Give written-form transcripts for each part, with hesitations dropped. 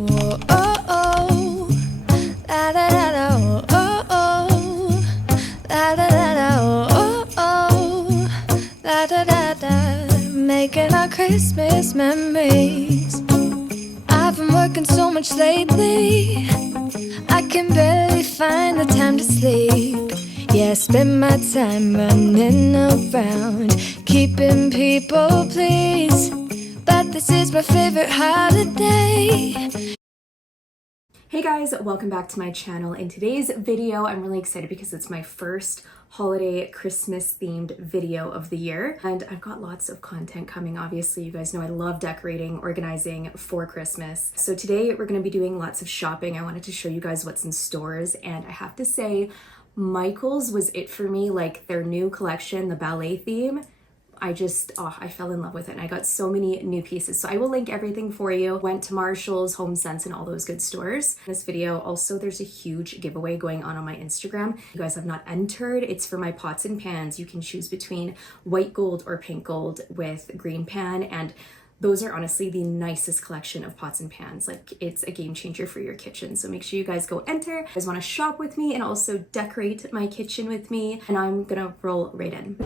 Whoa, oh, oh. La da da da, oh, oh, oh. La da da da, oh, oh, oh. La da da da. Making our Christmas memories. I've been working so much lately, I can barely find the time to sleep. Yeah, I spend my time running around, keeping people pleased. But this is my favorite holiday. Hey guys, welcome back to my channel. In today's video, I'm really excited because it's my first holiday Christmas themed video of the year, and I've got lots of content coming. Obviously, you guys know I love decorating, organizing for Christmas. So today we're going to be doing lots of shopping. I wanted to show you guys what's in stores, and I have to say Michael's was it for me. Like their new collection, the Ballet theme, I fell in love with it, and I got so many new pieces. So I will link everything for you. Went to Marshall's, HomeSense, and all those good stores. In this video, also, there's a huge giveaway going on my Instagram. If you guys have not entered, it's for my pots and pans. You can choose between white gold or pink gold with GreenPan, and those are honestly the nicest collection of pots and pans. Like, it's a game changer for your kitchen. So make sure you guys go enter. You guys want to shop with me and also decorate my kitchen with me, and I'm gonna roll right in.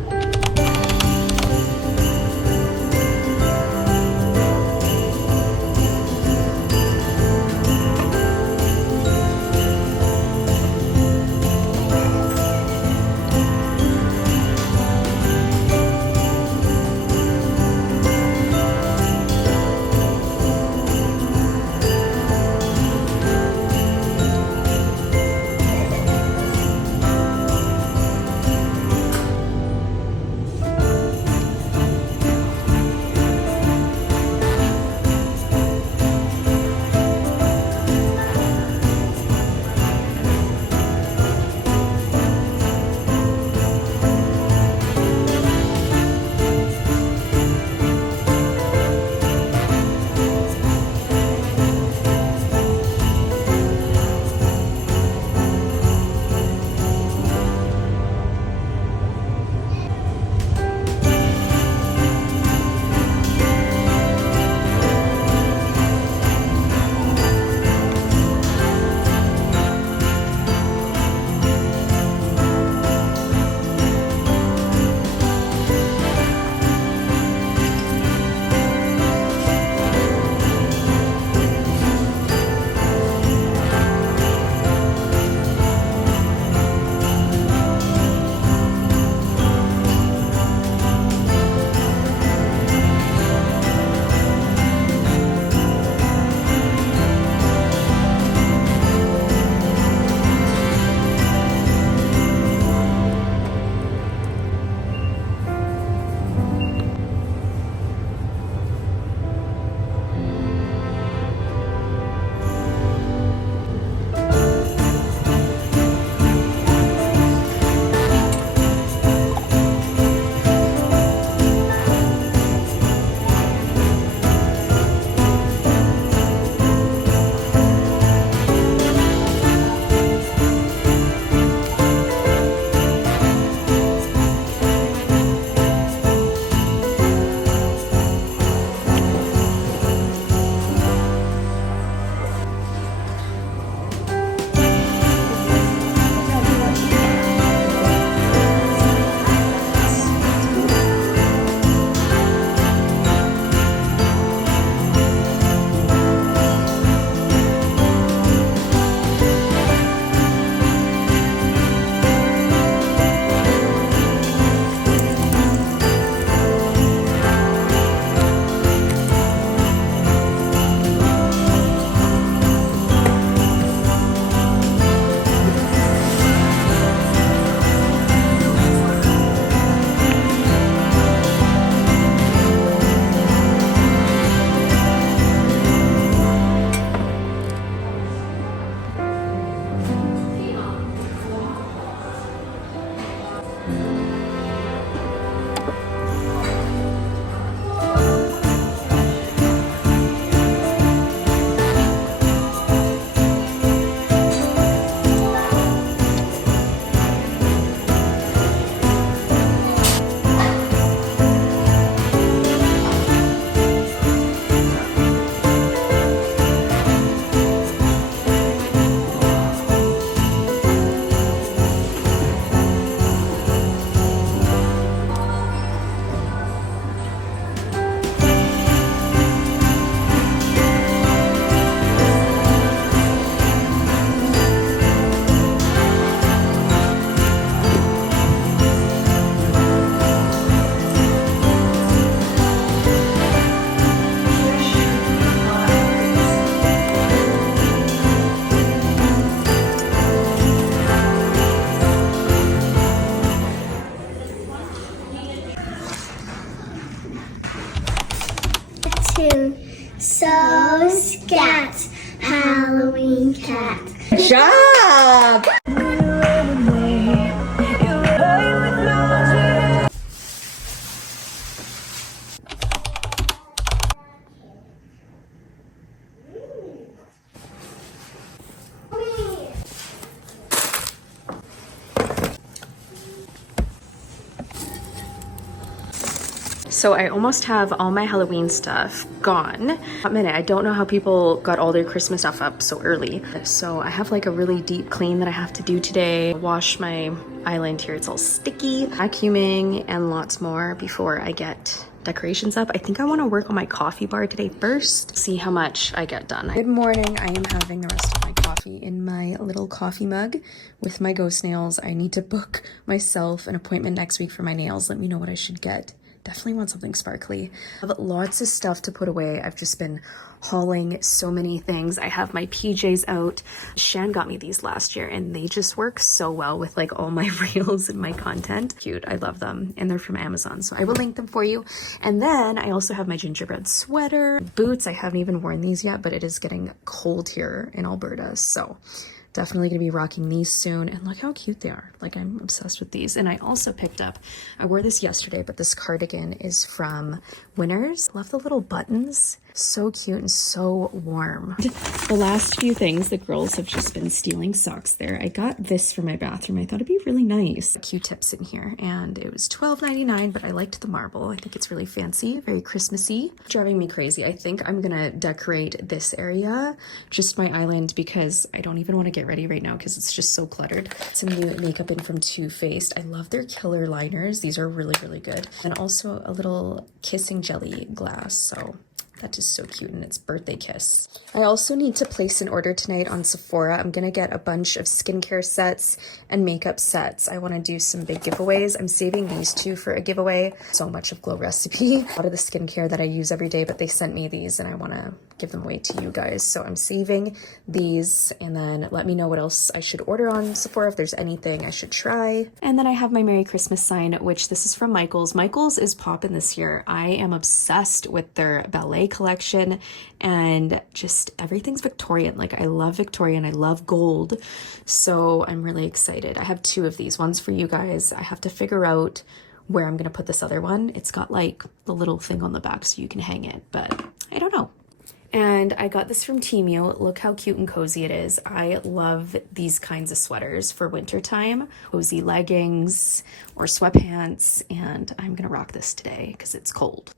cat. Good job! So I almost have all my Halloween stuff gone. A minute, I don't know how people got all their Christmas stuff up so early. So I have like a really deep clean that I have to do today. Wash my island here, it's all sticky. Vacuuming and lots more before I get decorations up. I think I want to work on my coffee bar today first. See how much I get done. Good morning, I am having the rest of my coffee in my little coffee mug with my ghost nails. I need to book myself an appointment next week for my nails. Let me know what I should get. Definitely want something sparkly. I have lots of stuff to put away. I've just been hauling so many things. I have my PJs out. Shan got me these last year and they just work so well with like all my reels and my content. Cute, I love them. And they're from Amazon, so I will link them for you. And then I also have my gingerbread sweater. Boots, I haven't even worn these yet, but it is getting cold here in Alberta, so definitely gonna be rocking these soon. And look how cute they are. Like, I'm obsessed with these. And I also picked up, I wore this yesterday, but this cardigan is from Winners. Love the little buttons. So cute and so warm. The last few things, the girls have just been stealing socks there. I got this for my bathroom. I thought it'd be really nice. Q-tips in here, and it was $12.99, but I liked the marble. I think it's really fancy, very Christmassy. Driving me crazy. I think I'm gonna decorate this area, just my island, because I don't even want to get ready right now because it's just so cluttered. Some new makeup in from Too Faced. I love their killer liners. These are really, really good. And also a little kissing jelly glass, so that is so cute, and it's birthday kiss. I also need to place an order tonight on Sephora. I'm gonna get a bunch of skincare sets and makeup sets. I want to do some big giveaways. I'm saving these two for a giveaway. So much of Glow Recipe. A lot of the skincare that I use every day, but they sent me these and I want to give them away to you guys. So I'm saving these, and then let me know what else I should order on Sephora, if there's anything I should try. And then I have my Merry Christmas sign, which this is from Michaels. Michaels is popping this year. I am obsessed with their Ballet collection, and just everything's Victorian. Like, I love Victorian, I love gold, so I'm really excited. I have two of these. One's for you guys. I have to figure out where I'm gonna put this other one. It's got like the little thing on the back so you can hang it, but I don't know. And I got this from Temu. Look how cute and cozy it is. I love these kinds of sweaters for wintertime. Cozy leggings or sweatpants, and I'm gonna rock this today because it's cold.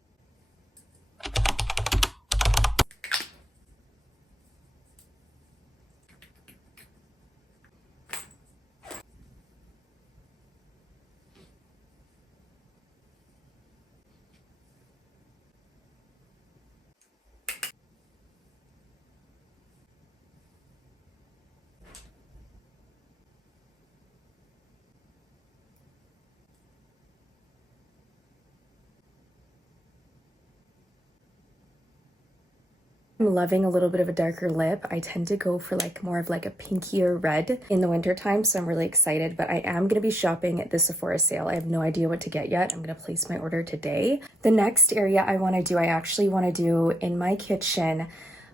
I'm loving a little bit of a darker lip. I tend to go for like more of like a pinkier red in the winter time, so I'm really excited. But I am going to be shopping at the Sephora sale. I have no idea what to get yet. I'm going to place my order today. The next area I want to do, I actually want to do in my kitchen,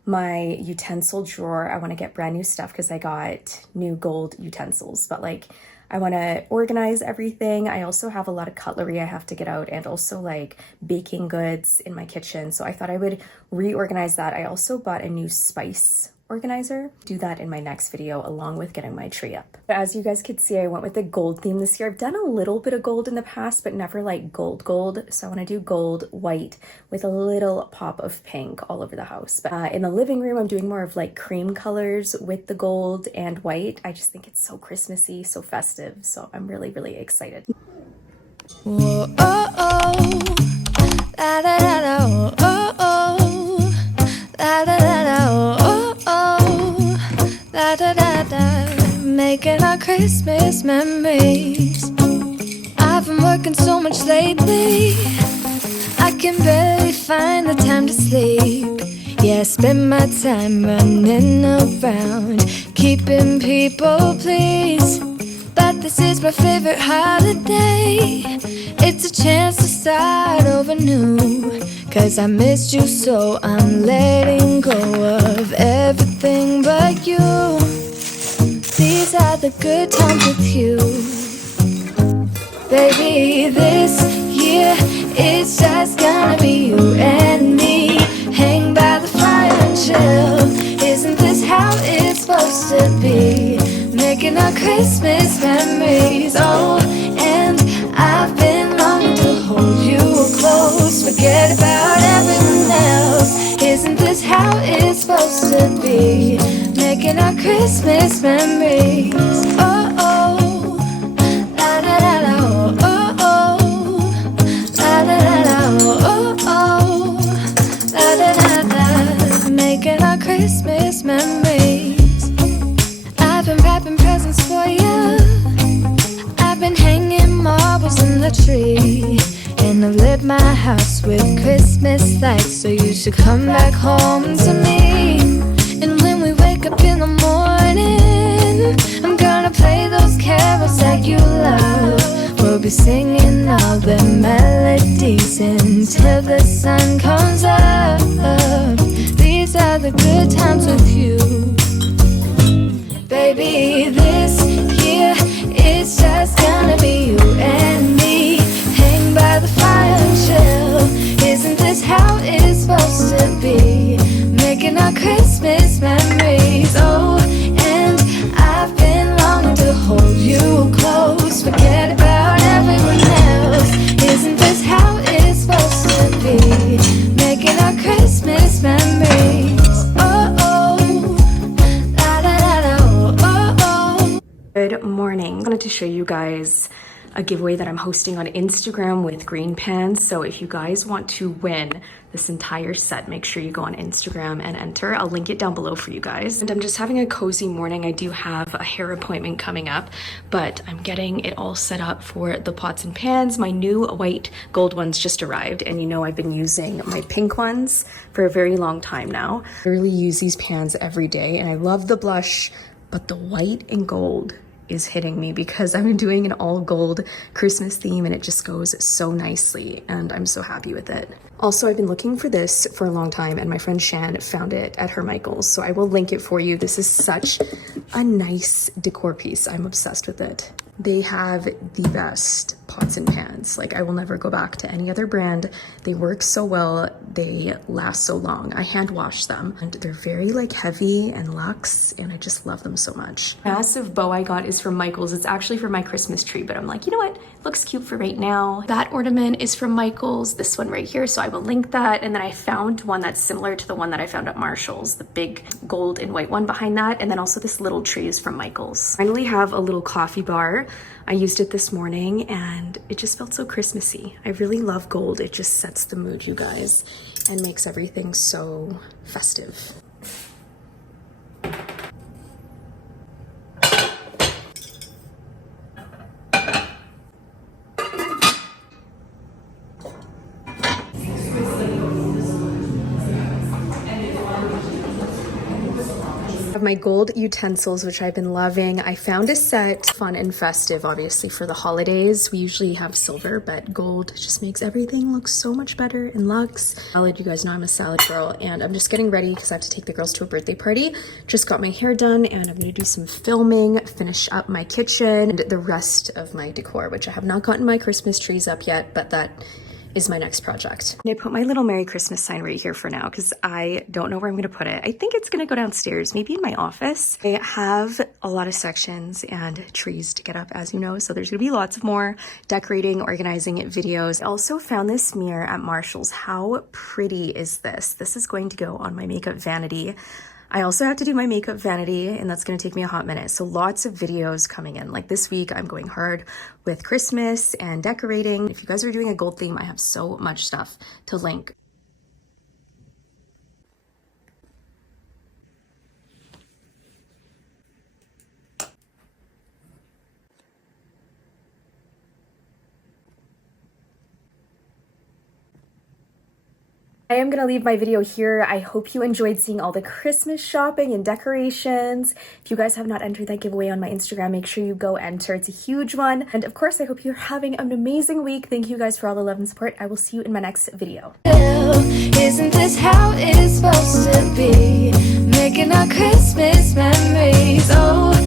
my utensil drawer. I want to get brand new stuff because I got new gold utensils, but like I want to organize everything. I also have a lot of cutlery I have to get out, and also like baking goods in my kitchen. So I thought I would reorganize that. I also bought a new spice organizer. Do that in my next video along with getting my tree up. But as you guys could see, I went with the gold theme this year. I've done a little bit of gold in the past, but never like gold. So I want to do gold, white with a little pop of pink all over the house. But in the living room, I'm doing more of like cream colors with the gold and white. I just think it's so Christmassy, so festive. So I'm really, really excited. Whoa, oh, oh. La, da, da, da, oh, oh, oh. La, da, da, da, oh, oh, oh. La, da, da, da. Making our Christmas memories. I've been working so much lately, I can barely find the time to sleep. Yeah, I spend my time running around, keeping people pleased. But this is my favorite holiday. It's a chance to start over new, 'cause I missed you, so I'm letting go of everything but you. the good times with you. Baby, this year it's just gonna be you and me. Hang by the fire and chill. Isn't this how it's supposed to be? Making our Christmas memories. Oh, and I've been longing to hold you close. Forget about everyone else. Isn't this how it's supposed to be? Making our Christmas memories. Oh, oh, la da da da, oh, oh, oh, la da da da, oh, oh, la da da da. Making our Christmas memories. I've been wrapping presents for you. I've been hanging marbles in the tree. And I've lit my house with Christmas lights. So you should come back home to me. And when we wake up in the morning, I'm gonna play those carols that you love. We'll be singing all the melodies until the sun comes up. These are the good times with you. Baby, this year it's just gonna be you and me. Hang by the fire and chill. Isn't this how it's supposed to be? Making our Christmas memories. Oh, and I've been longing to hold you close. Forget about everyone else. Isn't this how it's supposed to be? Making our Christmas memories. Oh, oh, la da da da, oh, oh, oh. Good morning. I wanted to show you guys a giveaway that I'm hosting on Instagram with GreenPan. So if you guys want to win this entire set, make sure you go on Instagram and enter. I'll link it down below for you guys. And I'm just having a cozy morning. I do have a hair appointment coming up, but I'm getting it all set up for the pots and pans. My new white gold ones just arrived, and you know I've been using my pink ones for a very long time now. I really use these pans every day, and I love the blush, but the white and gold is hitting me because I've been doing an all gold Christmas theme and it just goes so nicely, and I'm so happy with it. Also, I've been looking for this for a long time, and my friend Shan found it at her Michael's, so I will link it for you. This is such a nice decor piece. I'm obsessed with it. They have the best pots and pans. Like, I will never go back to any other brand. They work so well. They last so long. I hand wash them, and they're very like heavy and luxe, and I just love them so much. Massive bow I got is from Michael's. It's actually for my Christmas tree, but I'm like, you know what? It looks cute for right now. That ornament is from Michael's, this one right here, so I will link that. And then I found one that's similar to the one that I found at Marshall's, the big gold and white one behind that. And then also this little tree is from Michael's. Finally have a little coffee bar. I used it this morning and it just felt so Christmassy. I really love gold. It just sets the mood, you guys, and makes everything so festive. My gold utensils, which I've been loving. I found a set, fun and festive, obviously for the holidays. We usually have silver, but gold just makes everything look so much better and luxe. Salad, you guys know I'm a salad girl, and I'm just getting ready because I have to take the girls to a birthday party. Just got my hair done, and I'm gonna do some filming, finish up my kitchen, and the rest of my decor, which I have not gotten my Christmas trees up yet, but that is my next project. And I put my little Merry Christmas sign right here for now because I don't know where I'm gonna put it. I think it's gonna go downstairs, maybe in my office. I have a lot of sections and trees to get up, as you know, so there's gonna be lots of more decorating, organizing videos. I also found this mirror at Marshall's. How pretty is this? This is going to go on my makeup vanity. I also have to do my makeup vanity, and that's gonna take me a hot minute. So lots of videos coming in. Like this week, I'm going hard with Christmas and decorating. If you guys are doing a gold theme, I have so much stuff to link. I am gonna leave my video here. I hope you enjoyed seeing all the Christmas shopping and decorations. If you guys have not entered that giveaway on my Instagram, make sure you go enter. It's a huge one. And of course, I hope you're having an amazing week. Thank you guys for all the love and support. I will see you in my next video. Isn't this how it's supposed to be? Making our Christmas memories. Oh.